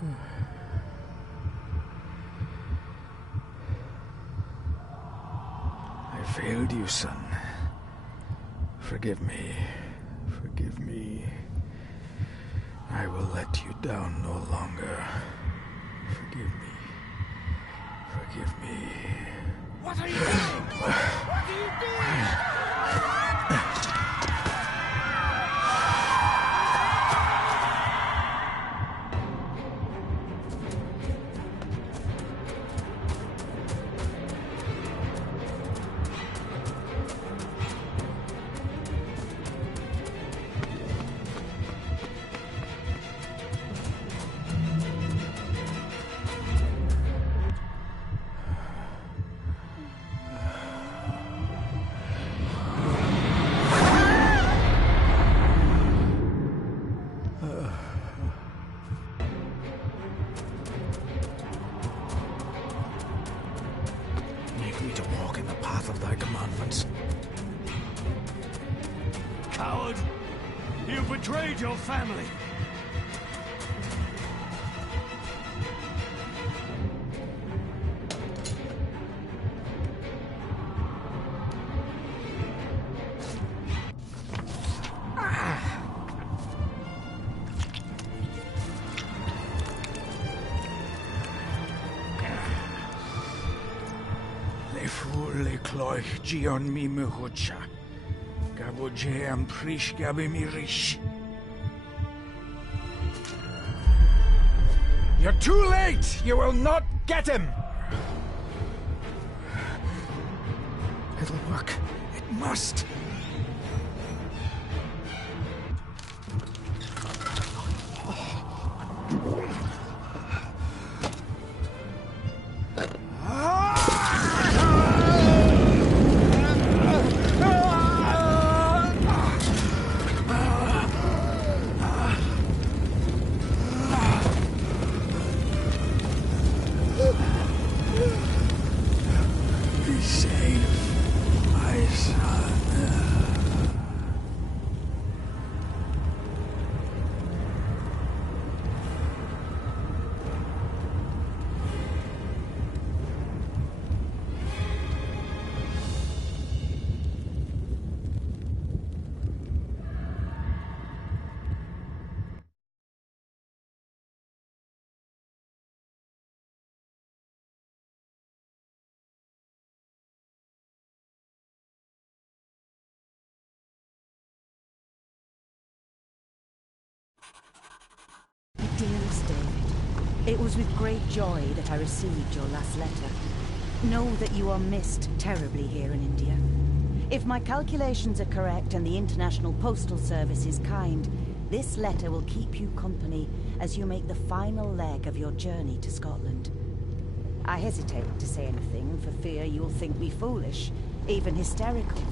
I failed you, son. Forgive me. Forgive me. I will let you down no longer. Forgive me. Forgive me. What are you doing? What are you doing? Make me to walk in the path of thy commandments. Coward! You betrayed your family! Le cloich gion mi muhucha. Gabo am prish gabi mi rish. You're too late! You will not get him! It'll work. It must. Be safe, my son. Dearest David, it was with great joy that I received your last letter. Know that you are missed terribly here in India. If my calculations are correct and the International Postal Service is kind, this letter will keep you company as you make the final leg of your journey to Scotland. I hesitate to say anything for fear you will think me foolish, even hysterical.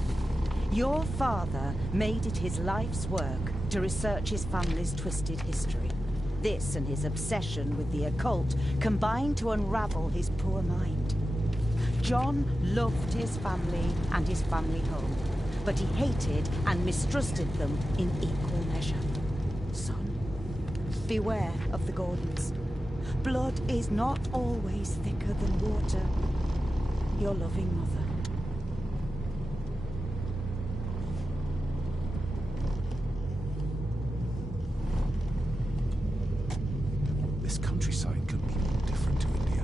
Your father made it his life's work to research his family's twisted history. This and his obsession with the occult combined to unravel his poor mind. John loved his family and his family home, but he hated and mistrusted them in equal measure. Son, beware of the Gordons. Blood is not always thicker than water. Your loving mother. This countryside could be more different to India.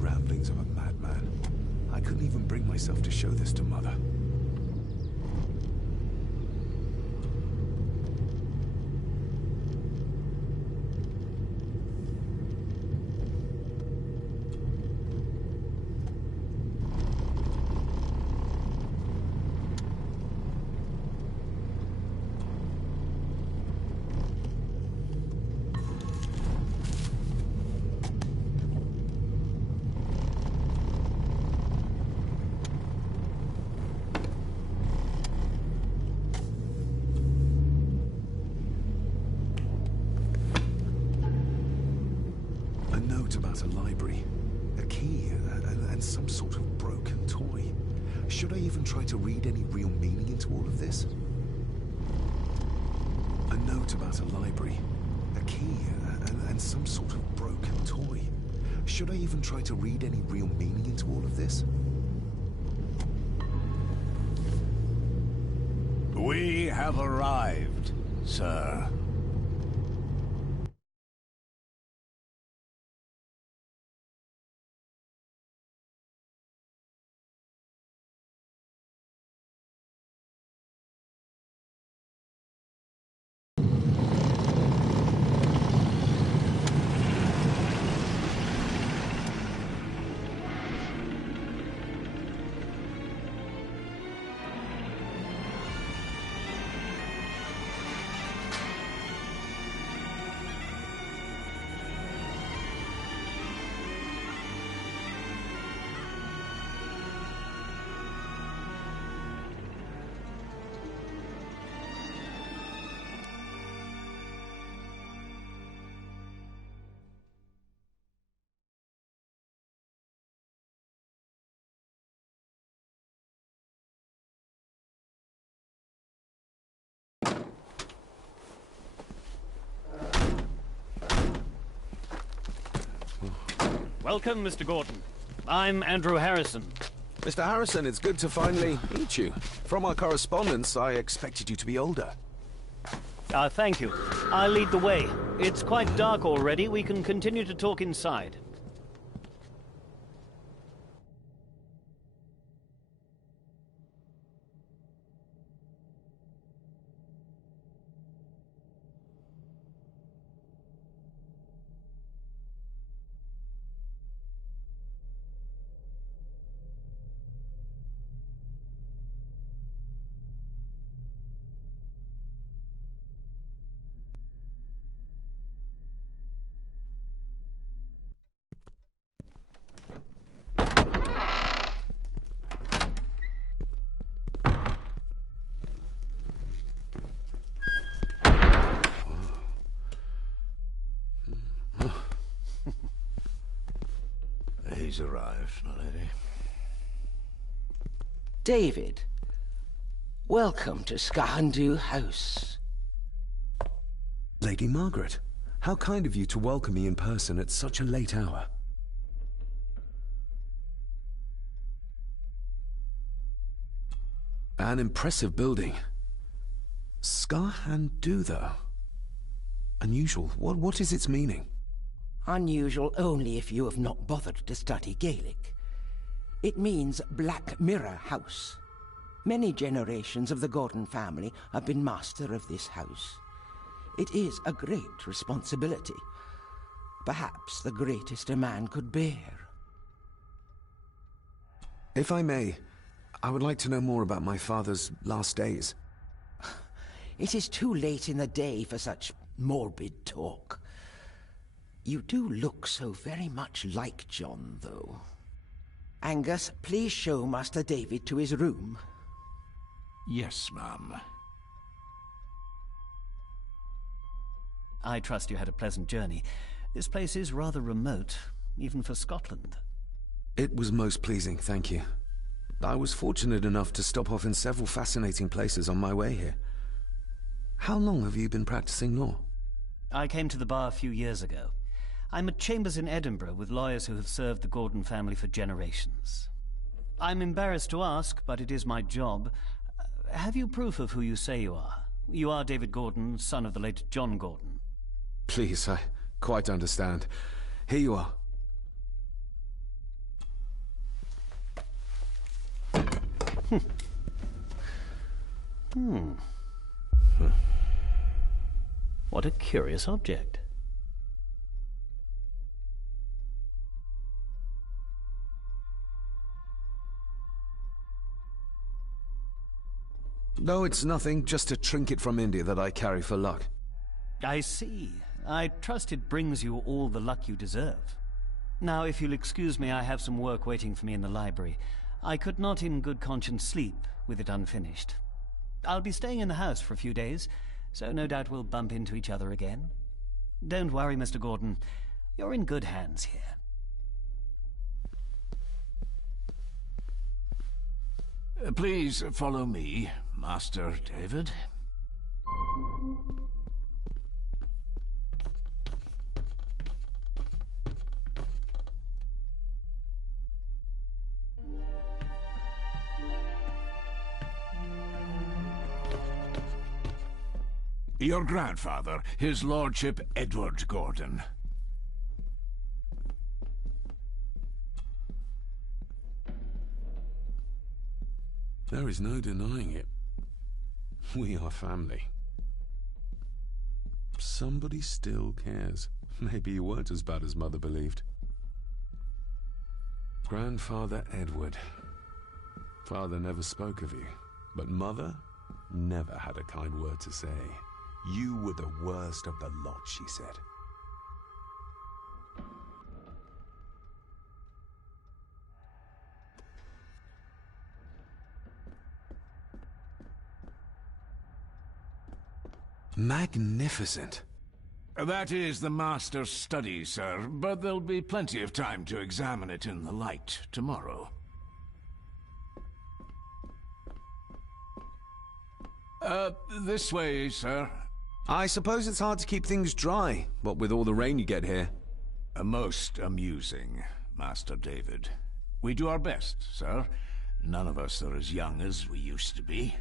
Ramblings of a madman. I couldn't even bring myself to show this to Mother. note about a library, a key, and some sort of broken toy. Should I even try to read any real meaning into all of this? A note about a library, a key, and some sort of broken toy. Should I even try to read any real meaning into all of this? We have arrived, sir. Welcome, Mr. Gordon. I'm Andrew Harrison. Mr. Harrison, it's good to finally meet you. From our correspondence, I expected you to be older. Thank you. I'll lead the way. It's quite dark already. We can continue to talk inside. He's arrived, my lady. David, welcome to Skahandu House. Lady Margaret, how kind of you to welcome me in person at such a late hour. An impressive building. Skahandu, though. Unusual. What is its meaning? Unusual only if you have not bothered to study Gaelic. It means Black Mirror House. Many generations of the Gordon family have been master of this house. It is a great responsibility. Perhaps the greatest a man could bear. If I may, I would like to know more about my father's last days. It is too late in the day for such morbid talk. You do look so very much like John, though. Angus, please show Master David to his room. Yes, ma'am. I trust you had a pleasant journey. This place is rather remote, even for Scotland. It was most pleasing, thank you. I was fortunate enough to stop off in several fascinating places on my way here. How long have you been practicing law? I came to the bar a few years ago. I'm at chambers in Edinburgh with lawyers who have served the Gordon family for generations. I'm embarrassed to ask, but it is my job. Have you proof of who you say you are? You are David Gordon, son of the late John Gordon. Please, I quite understand. Here you are. What a curious object. No, it's nothing. Just a trinket from India that I carry for luck. I see. I trust it brings you all the luck you deserve. Now, if you'll excuse me, I have some work waiting for me in the library. I could not in good conscience sleep with it unfinished. I'll be staying in the house for a few days, so no doubt we'll bump into each other again. Don't worry, Mr. Gordon. You're in good hands here. Please follow me, Master David. Your grandfather, His Lordship Edward Gordon. There is no denying it. We are family. Somebody still cares. Maybe you weren't as bad as Mother believed. Grandfather Edward. Father never spoke of you, but Mother never had a kind word to say. You were the worst of the lot, she said. Magnificent. That is the Master's study, sir, but there'll be plenty of time to examine it in the light tomorrow. This way, sir. I suppose it's hard to keep things dry, what with all the rain you get here. Most amusing, Master David. We do our best, sir. None of us are as young as we used to be.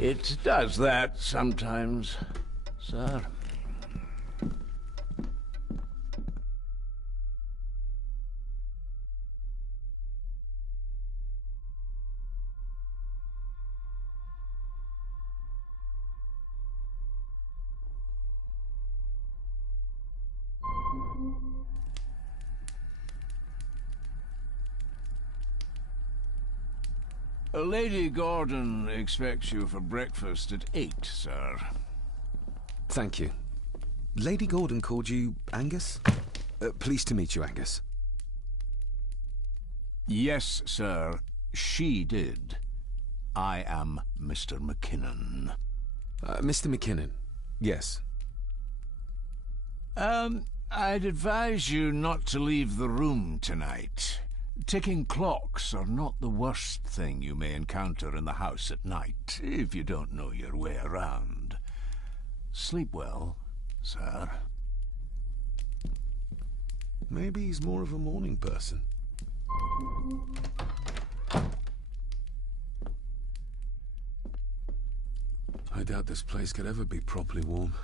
It does that sometimes, sir. Lady Gordon expects you for breakfast at 8, sir. Thank you. Lady Gordon called you Angus? Pleased to meet you, Angus. Yes, sir. She did. I am Mr. McKinnon. Mr. McKinnon. Yes. I'd advise you not to leave the room tonight. Ticking clocks are not the worst thing you may encounter in the house at night, if you don't know your way around. Sleep well, sir. Maybe he's more of a morning person. I doubt this place could ever be properly warm.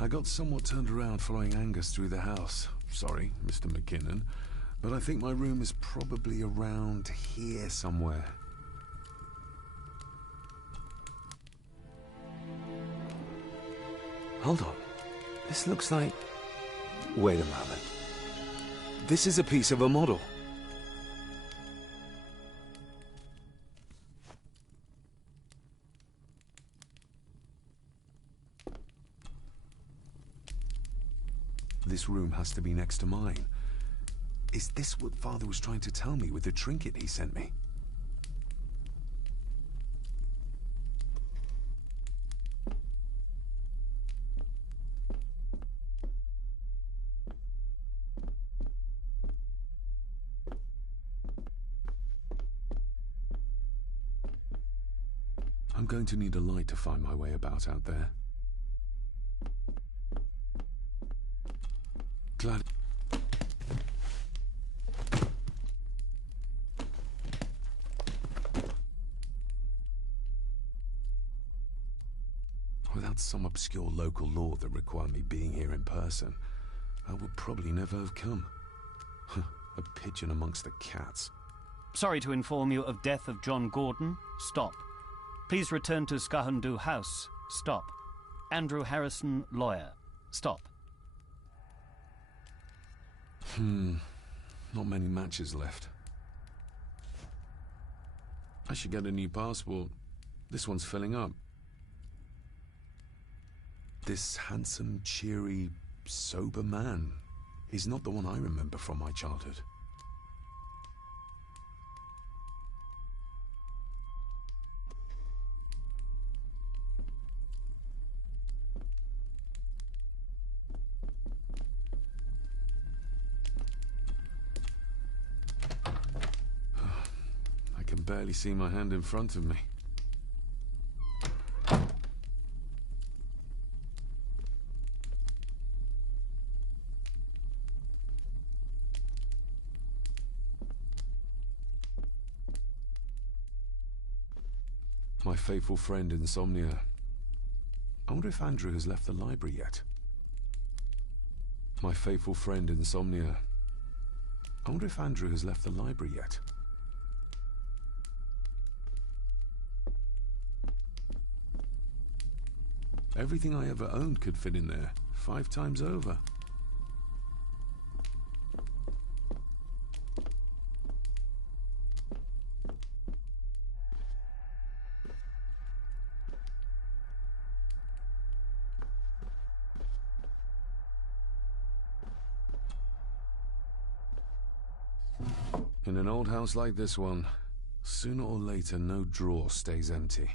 I got somewhat turned around following Angus through the house. Sorry, Mr. McKinnon, but I think my room is probably around here somewhere. Hold on. This looks like... Wait a moment. This is a piece of a model. This room has to be next to mine. Is this what Father was trying to tell me with the trinket he sent me? I'm going to need a light to find my way about out there. Glad... Without some obscure local law that required me being here in person, I would probably never have come. A pigeon amongst the cats. Sorry to inform you of death of John Gordon. Stop. Please return to Skahundu House. Stop. Andrew Harrison, lawyer. Stop. Not many matches left. I should get a new passport. This one's filling up. This handsome, cheery, sober man is not the one I remember from my childhood. I can barely see my hand in front of me. My faithful friend Insomnia. I wonder if Andrew has left the library yet. My faithful friend Insomnia. I wonder if Andrew has left the library yet. Everything I ever owned could fit in there, 5 times over. In an old house like this one, sooner or later no drawer stays empty.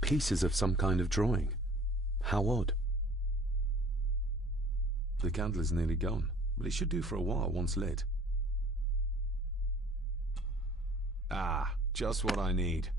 Pieces of some kind of drawing. How odd. The candle is nearly gone, but it should do for a while once lit. Ah, just what I need.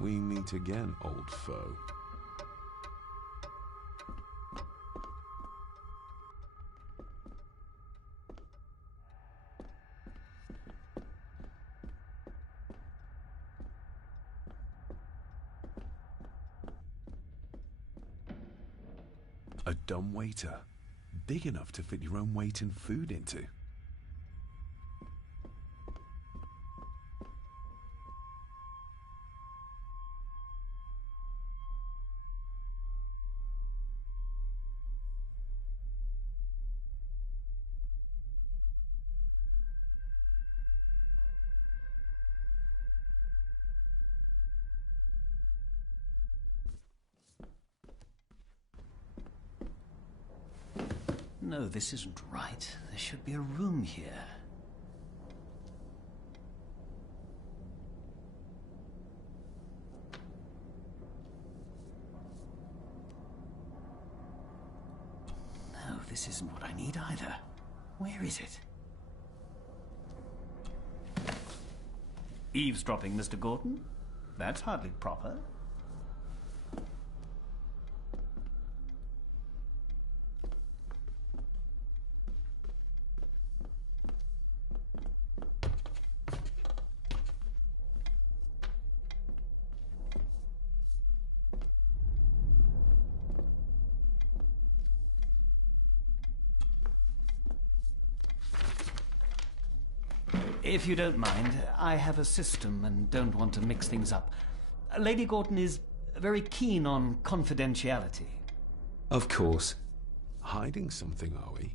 We meet again, old foe. A dumb waiter, big enough to fit your own weight in food into. No, this isn't right. There should be a room here. No, this isn't what I need either. Where is it? Eavesdropping, Mr. Gordon? That's hardly proper. If you don't mind, I have a system and don't want to mix things up. Lady Gordon is very keen on confidentiality. Of course. Hiding something, are we?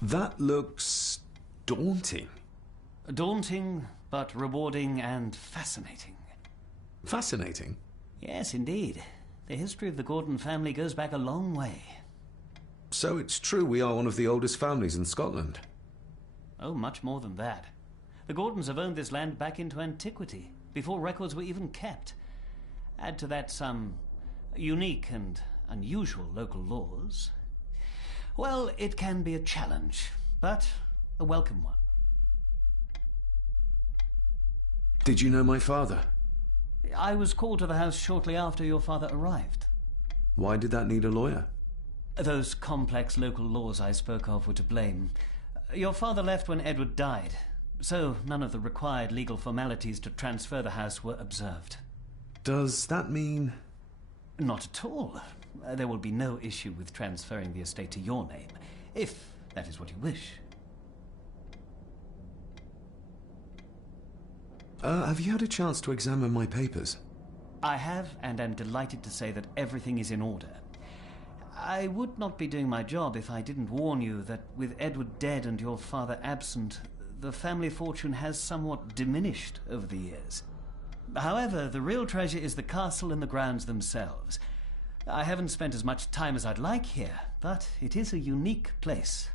That looks daunting. Daunting, but rewarding and fascinating. Fascinating? Yes, indeed. The history of the Gordon family goes back a long way. So it's true we are one of the oldest families in Scotland? Oh, much more than that. The Gordons have owned this land back into antiquity, before records were even kept. Add to that some unique and unusual local laws, Well, it can be a challenge, but a welcome one. Did you know my father? I was called to the house shortly after your father arrived. Why did that need a lawyer? Those complex local laws I spoke of were to blame. Your father left when Edward died, so none of the required legal formalities to transfer the house were observed. Does that mean... Not at all. There will be no issue with transferring the estate to your name, if that is what you wish. Have you had a chance to examine my papers? I have, and am delighted to say that everything is in order. I would not be doing my job if I didn't warn you that with Edward dead and your father absent, the family fortune has somewhat diminished over the years. However, the real treasure is the castle and the grounds themselves. I haven't spent as much time as I'd like here, but it is a unique place.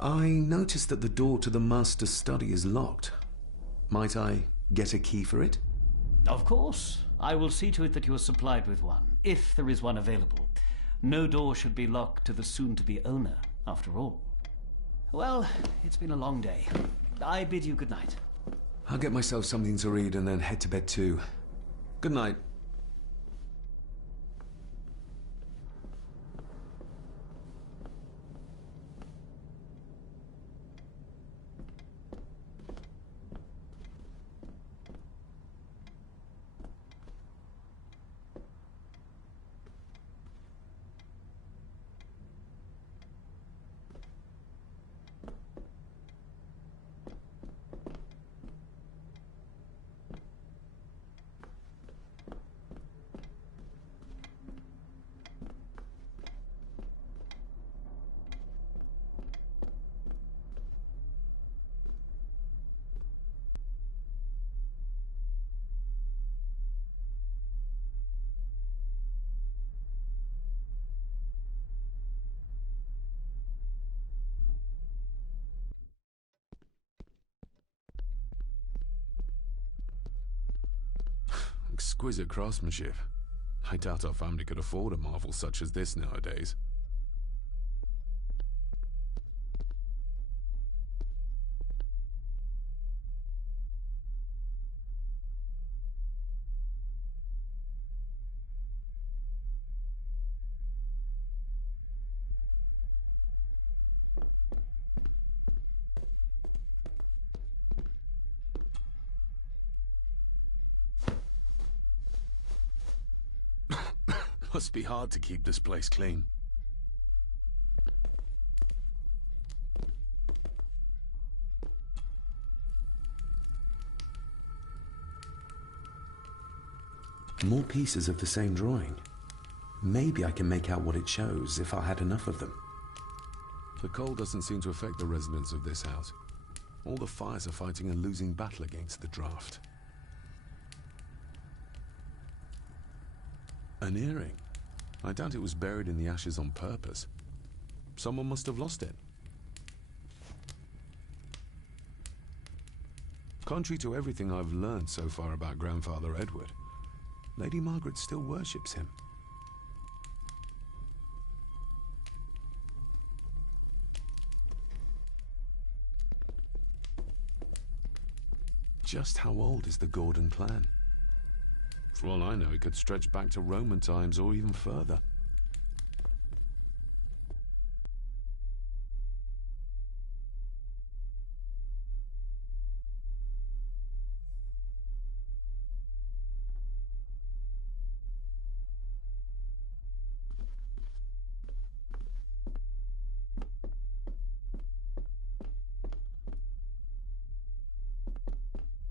I noticed that the door to the master's study is locked. Might I get a key for it? Of course. I will see to it that you are supplied with one, if there is one available. No door should be locked to the soon-to-be owner, after all. Well, it's been a long day. I bid you good night. I'll get myself something to read and then head to bed too. Good night. Exquisite craftsmanship. I doubt our family could afford a marvel such as this nowadays. Must be hard to keep this place clean. More pieces of the same drawing. Maybe I can make out what it shows if I had enough of them. The cold doesn't seem to affect the residents of this house. All the fires are fighting a losing battle against the draft. An earring. I doubt it was buried in the ashes on purpose. Someone must have lost it. Contrary to everything I've learned so far about Grandfather Edward, Lady Margaret still worships him. Just how old is the Gordon clan? For all I know, it could stretch back to Roman times or even further.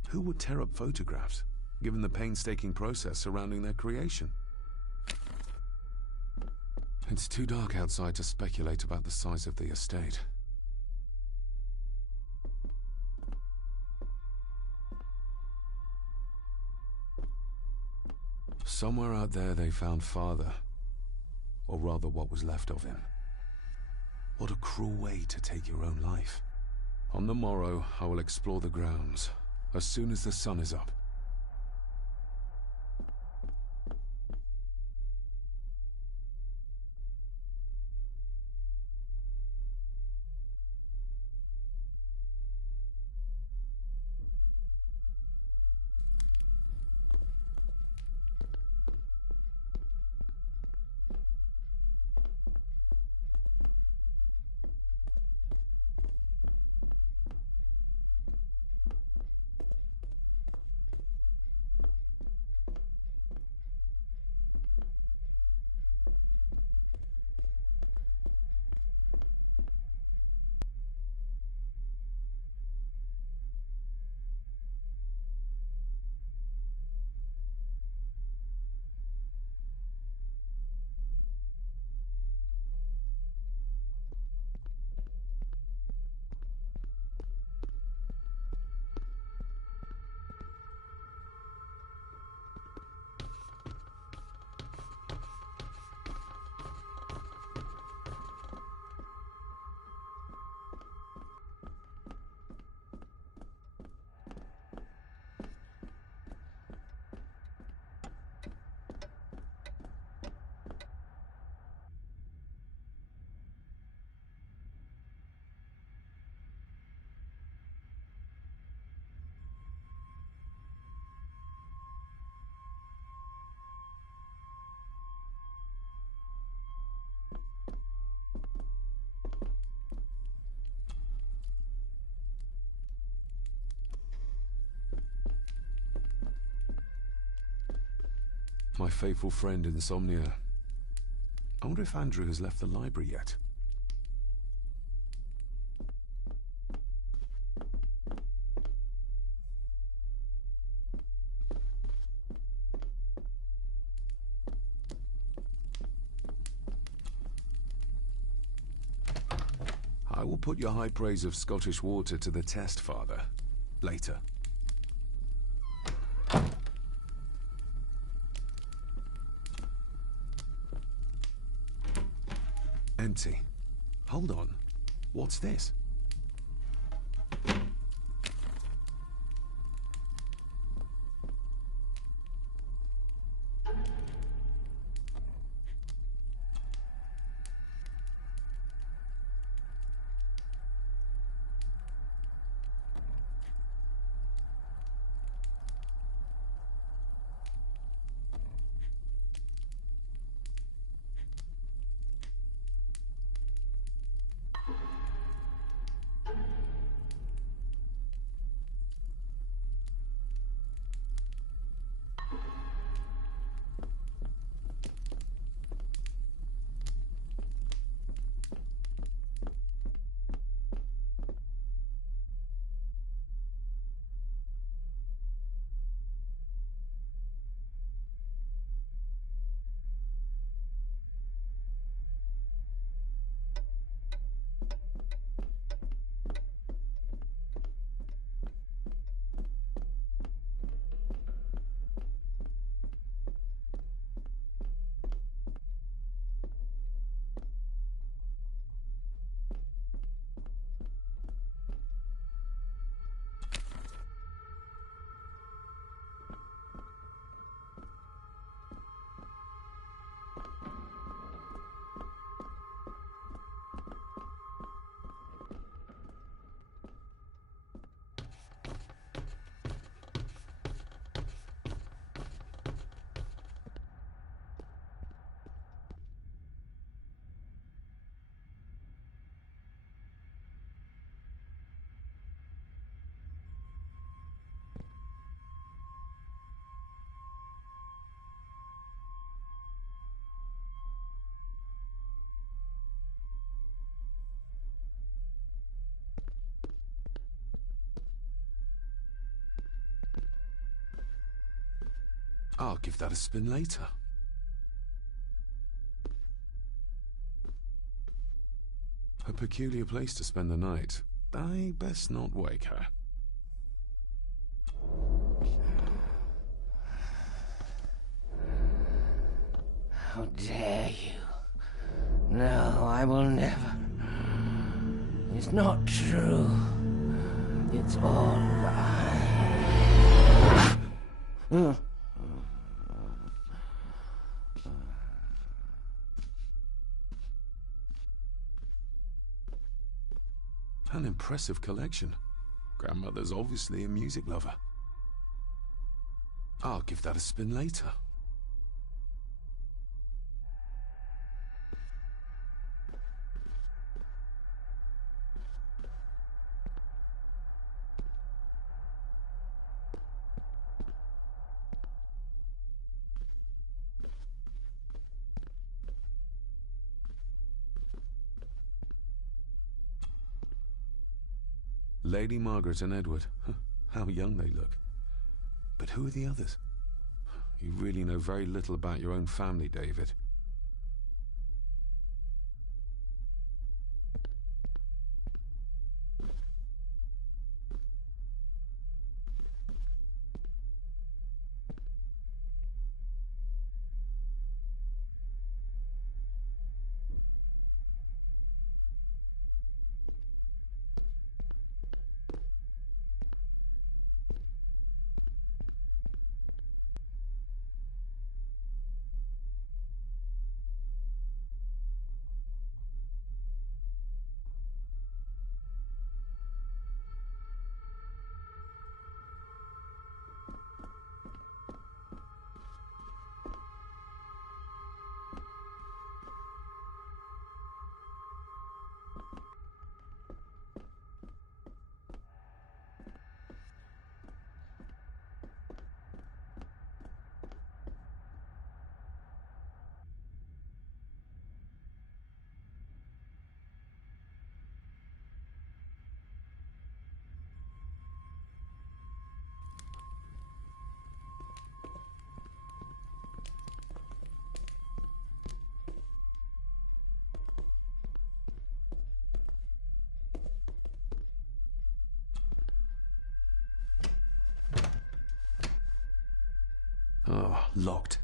Who would tear up photographs, given the painstaking process surrounding their creation? It's too dark outside to speculate about the size of the estate. Somewhere out there they found Father, or rather what was left of him. What a cruel way to take your own life. On the morrow, I will explore the grounds, as soon as the sun is up. my faithful friend Insomnia. I wonder if Andrew has left the library yet. I will put your high praise of Scottish water to the test, Father. Later. Empty. Hold on. What's this? I'll give that a spin later. A peculiar place to spend the night. I best not wake her. How dare you? No, I will never. It's not true. It's all lie. An impressive collection. Grandmother's obviously a music lover. I'll give that a spin later. Lady Margaret and Edward. How young they look. But who are the others? You really know very little about your own family, David. Locked.